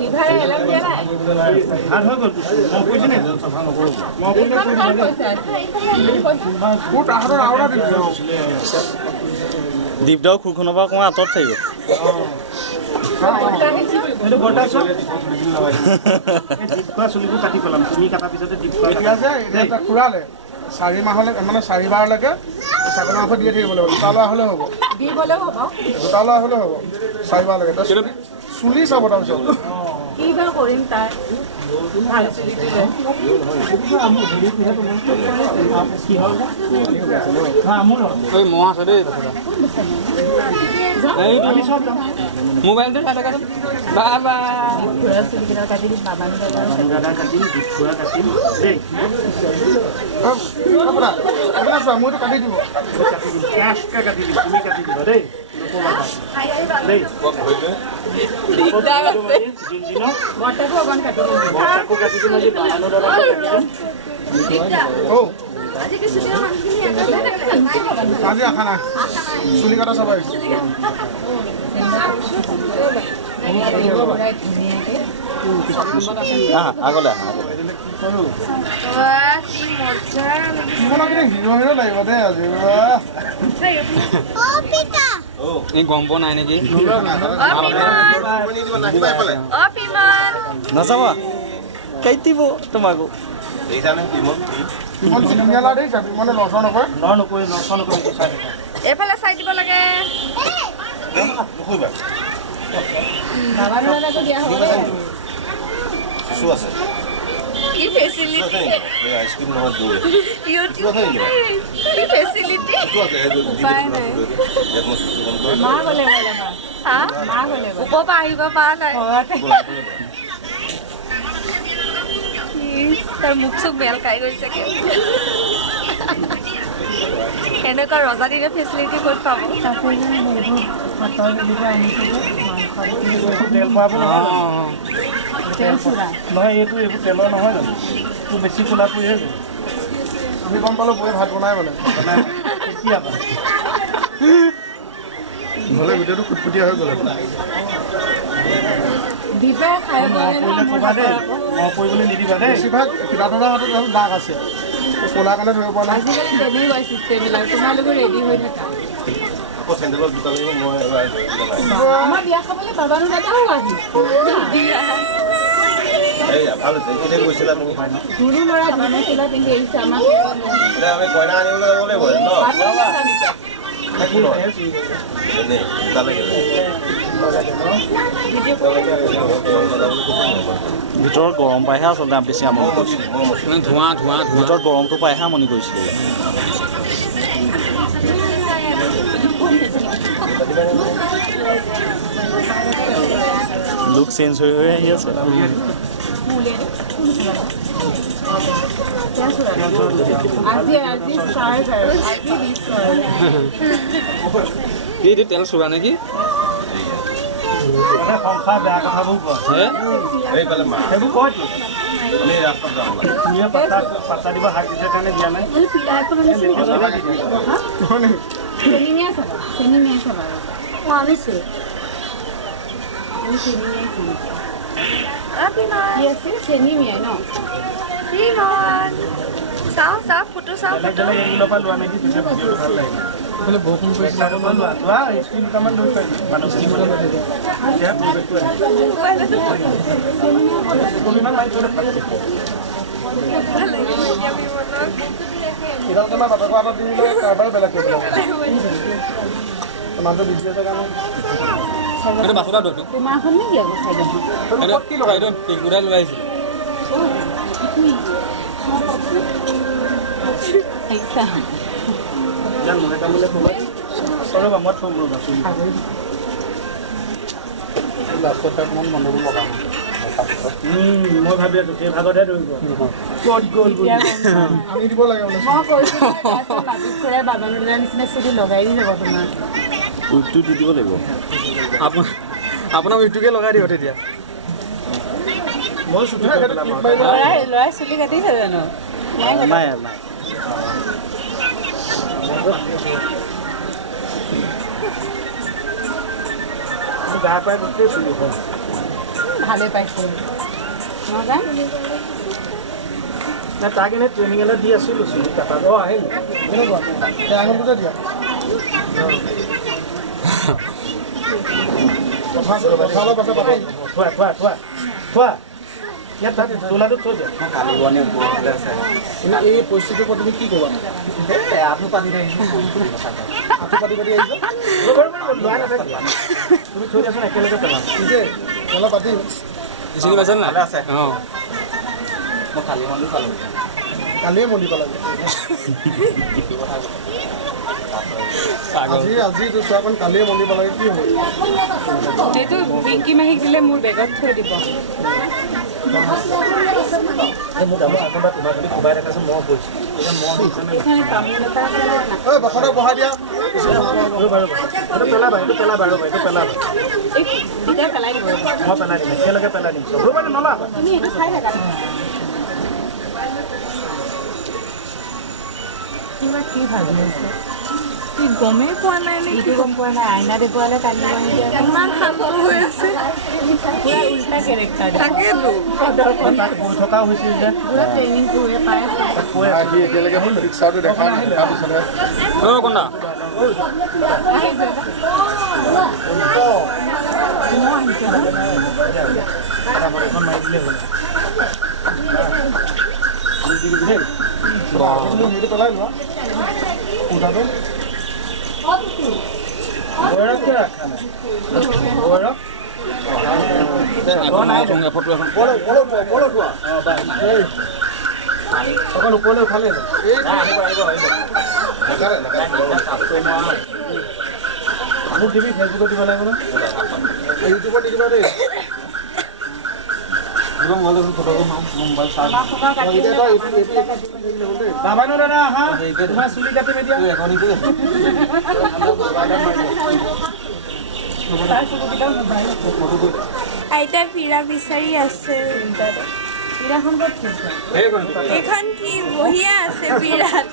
liver এলাম দিয়া নাই ভাল হৈ গ'ল মই কৈছো নে চাফা নকৰো মই বহুত আহাৰৰ আওৰা দিছে দীপদাও খুৰখনৰ পৰা অকণমান আঁতৰত থাকিব এইটো বৰ্তা চব দীপখোৱা চুলিবোৰ কাটি পেলাম তুমি কটাৰ পিছতে দীপখোৱা এতিয়া যে এটা খুৰালে 4 মাহলৈকে মানে 4 বাৰলৈকে ছাগলী মাংস দিয়ে থাকিব লাগিব দুটা লোৱা হ'লে হ'ব দিবলেও হ'ব দুটা লোৱা হ'লে হ'ব 4 বাৰলৈকে চুলি চাব তাৰপিছত কি বা কৰিম তাই ভাল চুলি দিলে মহ আছে দেই মোবাইলটো চাই থকা বাবা চুলিকেইটা কাটি দিম বাবানি দাদা কাটিম দীপখোৱা কাটিম দেই মইতো কাটি দিব কাটি দিম কেচকৈ কাটি দিম তুমি কাটি দিবা দেই দেই বৰ্তাকো অকণ কাটি দিম বৰ্তাকো কাটি দিম আজি বাহানো দাদাকো কাটি দিম আজি আখা নাই চুলি কটা চাব আহিছে আগলৈ হিৰো লাগিব দেই আজি এই গম পোৱা নাই নেকি নাযাবা কাটিব তোমাকো ইমান ধুনীয়া দেই যাবি মানে লৰচৰ নকৰে এইফালে চাই দিব লাগে বাবানি দাদাকো দিয়া হ'ব দেই কি ফেচিলিটি কি ফেচিলিটি উপায় নাই মা গ'লে বোলে মা গ'লে ওপৰৰ পৰা আহিব পৰা নাই তাৰ মুখ চুখ মেল খাই গৈছে এনেকুৱা ৰজাদিনে ফেচিলিটি ক'ত পাব তেল পাব নহয় এইটো এইবোৰ তেলৰ নহয় জানো তোৰ বেছি খোলা পৰিহে আমি গম পালোঁ বৌয়ে ভাত বনাই মানে কেতিয়া নহ'লে গোটেইটো খুটখুটীয়া হৈ গ'ল দিবে খাই ক'বা দেই মই কৰিবলৈ নিদিবা দেই বেছিভাগ কিবা ধৰা হাতত দাগ আছে ক'লা কাৰণে ধৰিব পৰা নাই আজিকালি তেনেই হয় চিষ্টেমবিলাক তোমালোকে ৰেডি হৈ থাকা আমাৰ বিয়া খাবলৈ বাবানো দাদাও আহিছে সৰু ল'ৰা ধৰণে চোলা পিন্ধি আহিছে আমাক ভিতৰত গৰম পাইহে আচলতে বেছি আমনি কৰিছিলে ধোঁৱা ধোঁৱা ভিতৰত গৰমটো পাইহে আমনি কৰিছিলে লুক চেঞ্জ হৈ হৈ আহি আছে এইটো তেল চোৱা নেকি সংসাৰ বেয়া কথাবোৰ কয় সেইবোৰ কয়তো পাতা দিব হাত দিছে কাৰণে দিয়া নাই চাওঁ চাওঁ ফটো চাওঁ এংগুলৰ পৰা লোৱা নেকি তেতিয়া ভিডিঅ'টো ভাল লাগে বৰষুণ পৰিছিলে লোৱা স্ক্ৰীন দুটামান লৈ পাৰিম মানুহখিনি কিমান তোমাৰ বাটৰ হাতত দি দিলে কাৰোবাৰে বেলেগ কৰিব মানুহটো বিজি আছে কাৰণে এইটো বাছতে দৈটো তোমাৰখন নেকি আকৌ চাইকেলখন কি লগাই এইটো টিকুৰাই লৈ আহিছোঁ মই থ'ম ৰ'বা মই ভাবি আছোঁ সেই ভাগতহে ধৰিব ক'ত গ'ল আনি দিব লাগে মানে মই কৈছোঁ বাবানো দাদাৰ নিচিনা চুলি লগাই দি যাব তোমাৰ উইকটো দি দিব লাগিব আপোনাৰ উইকটোকে লগাই দিব তেতিয়া মই চুটি ল'ৰাই চুলি কাটিছে জানো নাই গা পাই গোটেই চুলি ভালে পাইছোঁ নহয় নাই তাক এনেই ট্ৰেইনিং এটা দি আছিলোঁ চুলি কাটাত আহিল কেনেকুৱা সেই আঙুলটোতে দিয়া কথা অলপ আছে পাতি থোৱা ইয়াত তাত তোলাটো থৈ দিয়া এই পৰিস্থিতিৰ ওপৰত তুমি কি ক'বা আঁঠু পাতি আহিছা লোৱা নাথাকে তুমি থৈ দিয়াচোন একেলগে পেলাম ঠিকেই অলপ পাতিম চিনি পাইছে নাই আছে অঁ মই কালিয়ে মন্দিৰ পালাগৈ আজি চোৱাখন কালিয়ে মন্দিৰ পালাগৈ কি হ'ব সেইটো পিংকি মাহীক দিলে মোৰ বেগত থৈ দিব মোৰ আপোনাৰ তোমাক যদি কোবাই দেখাইছে মই কৈছোঁ এতিয়া মই এইখানে তামোল এটা আছে না ঐ বসন্তক বহাই দিয়া এইটো পেলাবা এইটো পেলাবা এই দুটা পেলাই দিব মই পেলাই দিম একেলগে পেলাই দিম চব মানে নলাবা তুমি এইটো চাই থাকা কিবা কি ভাবি আছে কি গমেই পোৱা নাই নে এইটো গম পোৱা নাই আইনা দেখুৱালে কালি ইমান শান্ত হৈ আছে পুৰা উল্টা কেৰেক্টাৰ তাকেতো তাত গৈ থকাও হৈছিল যে পুৰা ট্ৰেইনিং কৰি পাই আছে কৈ সি এতিয়ালৈকে হ'ল ৰিক্সাটো দেখা নাই দেখাৰ পিছতহে অঁ কোনটা এখন মাৰি দিলে হ'ল সেইটো পেলাই লোৱা কুৰ্তাটো বৈৰক কিয় ৰখা নাই বৈৰক ফটো এখন অকণ ওপৰলৈ উঠালে মোক দিবি ফেচবুকত দিব লাগিব ন ইউটিউবত দি দিবা দেই বাবা ন দাদা আহা তোমাৰ চুলি কাটিম এতিয়া আইতা পীৰা বিচাৰি আছে পীৰাখন ক'ত থৈছে এইখন কি বহিয়া আছে পীৰাত